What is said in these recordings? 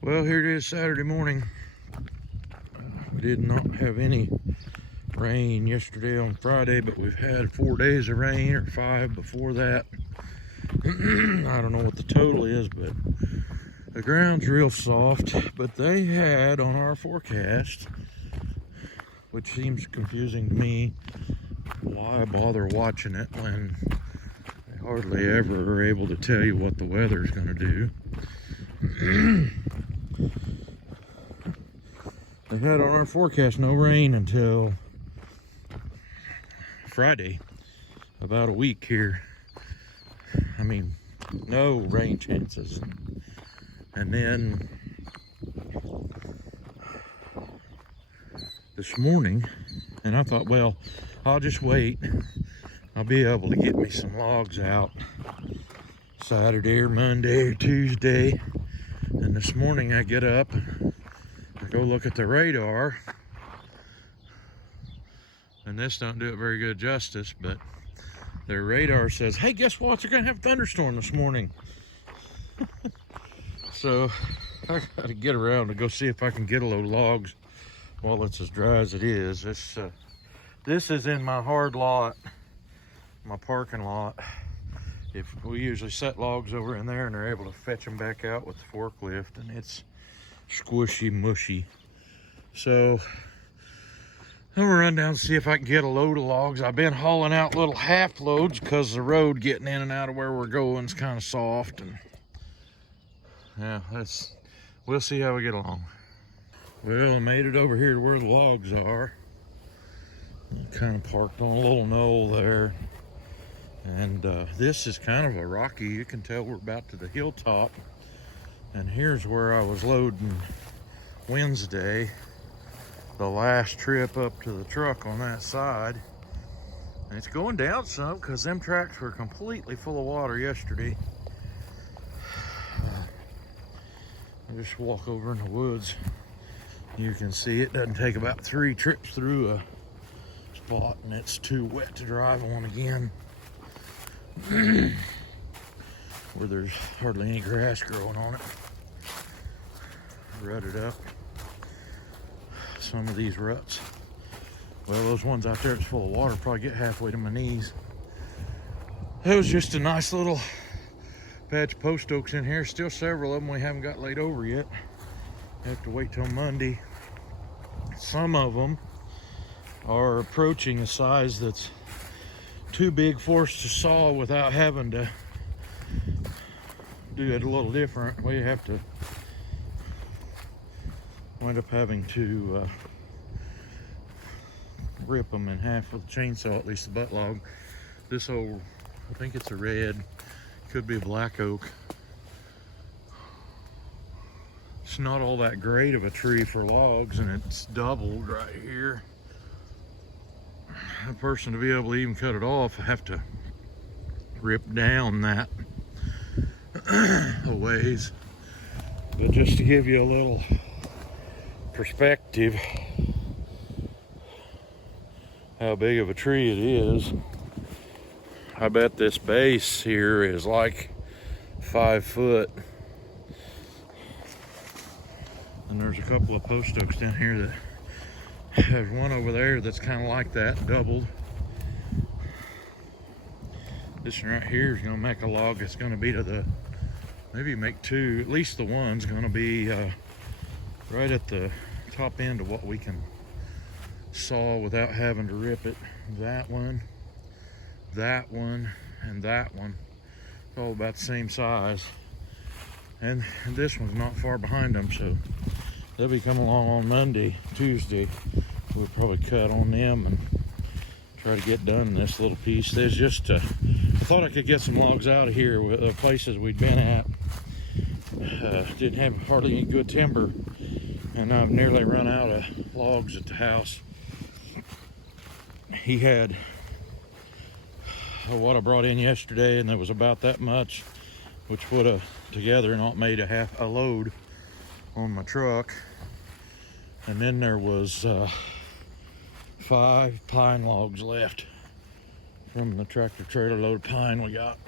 Well, here it is Saturday morning. We did not have any rain yesterday on Friday, but we've had 4 days of rain, or 5 before that. I don't know what the total is, but the ground's real soft. But they had on our forecast, which seems confusing to me, why bother watching it when they hardly ever are able to tell you what the weather's going to do. They had on our forecast no rain until Friday, about a week here. I mean, no rain chances. And then this morning, and I thought, well, I'll just wait. I'll be able to get me some logs out Saturday or Monday or Tuesday. And this morning I get up, I go look at the radar, and this don't do it very good justice, but their radar says, hey, guess what? They're gonna have a thunderstorm this morning. So I gotta get around to go see if I can get a load of logs while it's as dry as it is. This is in my hard lot, my parking lot. If we usually set logs over in there and they're able to fetch them back out with the forklift, and it's squishy mushy. So I'm gonna run down and see if I can get a load of logs. I've been hauling out little half loads because the road getting in and out of where we're going is kind of soft, and yeah, we'll see how we get along. Well, I made it over here to where the logs are. Kind of parked on a little knoll there, and this is kind of a rocky, you can tell we're about to the hilltop. And here's where I was loading Wednesday, the last trip up to the truck on that side. And it's going down some because them tracks were completely full of water yesterday. I just walk over in the woods. You can see it doesn't take about 3 trips through a spot, and it's too wet to drive on again. Where there's hardly any grass growing on it. Rutted up. Some of these ruts, well, those ones out there that's full of water probably get halfway to my knees. It was just a nice little patch of post oaks in here. Still several of them we haven't got laid over yet. Have to wait till Monday. Some of them are approaching a size that's too big for us to saw without having to do it a little different. We have to wind up having to rip them in half with a chainsaw, at least the butt log. This old, I think it's a red, could be a black oak. It's not all that great of a tree for logs, and it's doubled right here. A person to be able to even cut it off, I have to rip down that a ways. But just to give you a little perspective how big of a tree it is, I bet this base here is like 5 foot. And there's a couple of post oaks down here that, there's one over there that's kind of like that, doubled. This one right here is gonna make a log that's gonna be to the, maybe make 2, at least the one's gonna be right at the top end of what we can saw without having to rip it. That one, and that one, all about the same size. And this one's not far behind them, so they'll be coming along on Monday, Tuesday. We'll probably cut on them and try to get done this little piece. There's just, I thought I could get some logs out of here with the places we'd been at. Didn't have hardly any good timber, and I've nearly run out of logs at the house. He had what I brought in yesterday, and there was about that much, which would have together not made a load on my truck. And then there was 5 pine logs left from the tractor trailer load of pine we got.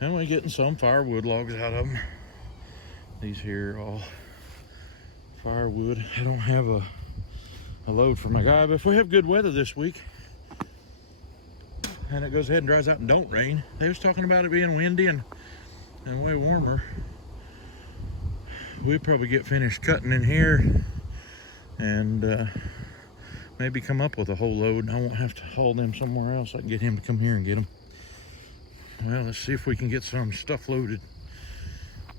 And we're getting some firewood logs out of them. These here are all firewood. I don't have a load for my guy, but if we have good weather this week and it goes ahead and dries out and don't rain, they was talking about it being windy and way warmer, we'd probably get finished cutting in here and maybe come up with a whole load, and I won't have to haul them somewhere else. I can get him to come here and get them. Well, let's see if we can get some stuff loaded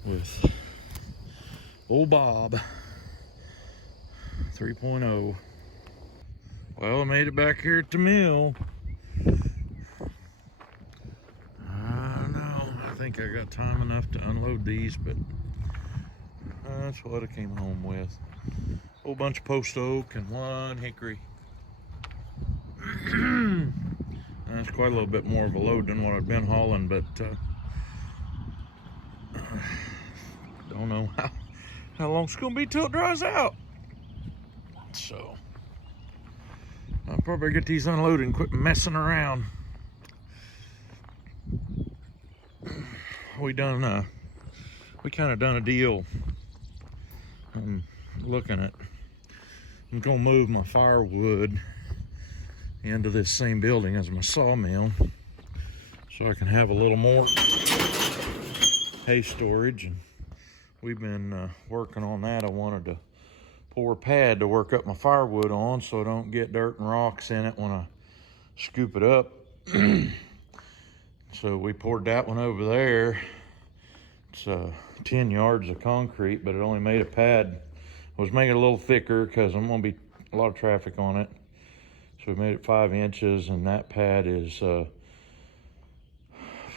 with old Bob 3.0. Well, I made it back here at the mill. I don't know. I think I got time enough to unload these, but that's what I came home with. A whole bunch of post oak and one hickory. That's quite a little bit more of a load than what I've been hauling, but don't know how long it's gonna be till it dries out. So I'll probably get these unloaded and quit messing around. We kind of done a deal. I'm looking at, I'm gonna move my firewood into this same building as my sawmill so I can have a little more hay storage. And we've been working on that. I wanted to pour a pad to work up my firewood on so I don't get dirt and rocks in it when I scoop it up. So we poured that one over there. It's 10 yards of concrete, but it only made a pad. I was making it a little thicker because I'm gonna be a lot of traffic on it. So we made it 5 inches, and that pad is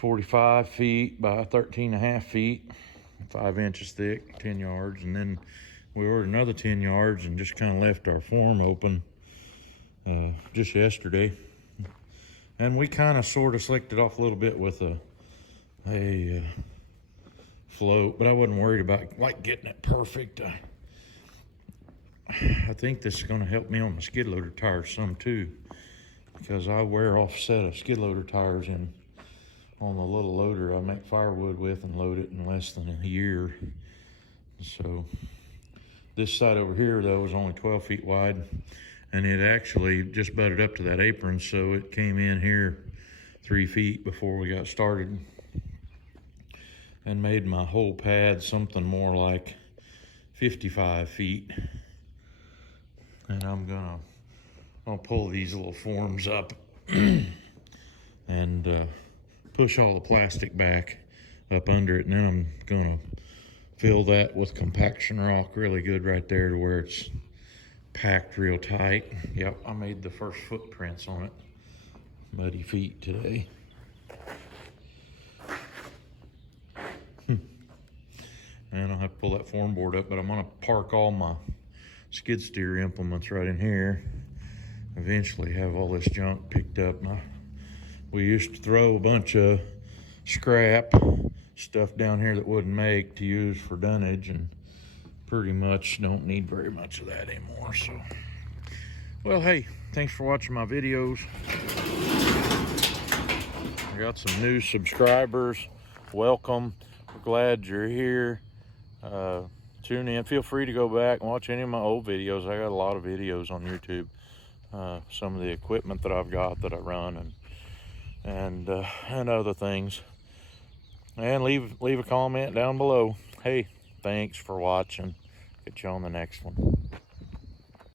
45 feet by 13.5 feet, 5 inches thick, 10 yards. And then we ordered another 10 yards and just kind of left our form open just yesterday. And we kind of sort of slicked it off a little bit with a float, but I wasn't worried about like getting it perfect. I think this is going to help me on my skid loader tires some too, because I wear off a set of skid loader tires on the little loader I make firewood with and load it in less than a year. So this side over here though is only 12 feet wide, and it actually just butted up to that apron, so it came in here 3 feet before we got started and made my whole pad something more like 55 feet. And I'll pull these little forms up and push all the plastic back up under it, and then I'm gonna fill that with compaction rock really good right there to where it's packed real tight. Yep, I made the first footprints on it. Muddy feet today. And I'll have to pull that form board up, but I'm gonna park all my skid steer implements right in here. Eventually have all this junk picked up. We used to throw a bunch of scrap stuff down here that wouldn't make to use for dunnage, and pretty much don't need very much of that anymore. So, well, hey, thanks for watching my videos. I got some new subscribers. Welcome. We're glad you're here. Tune in. Feel free to go back and watch any of my old videos. I got a lot of videos on YouTube. Some of the equipment that I've got that I run, and other things. And leave a comment down below. Hey, thanks for watching. Get you on the next one.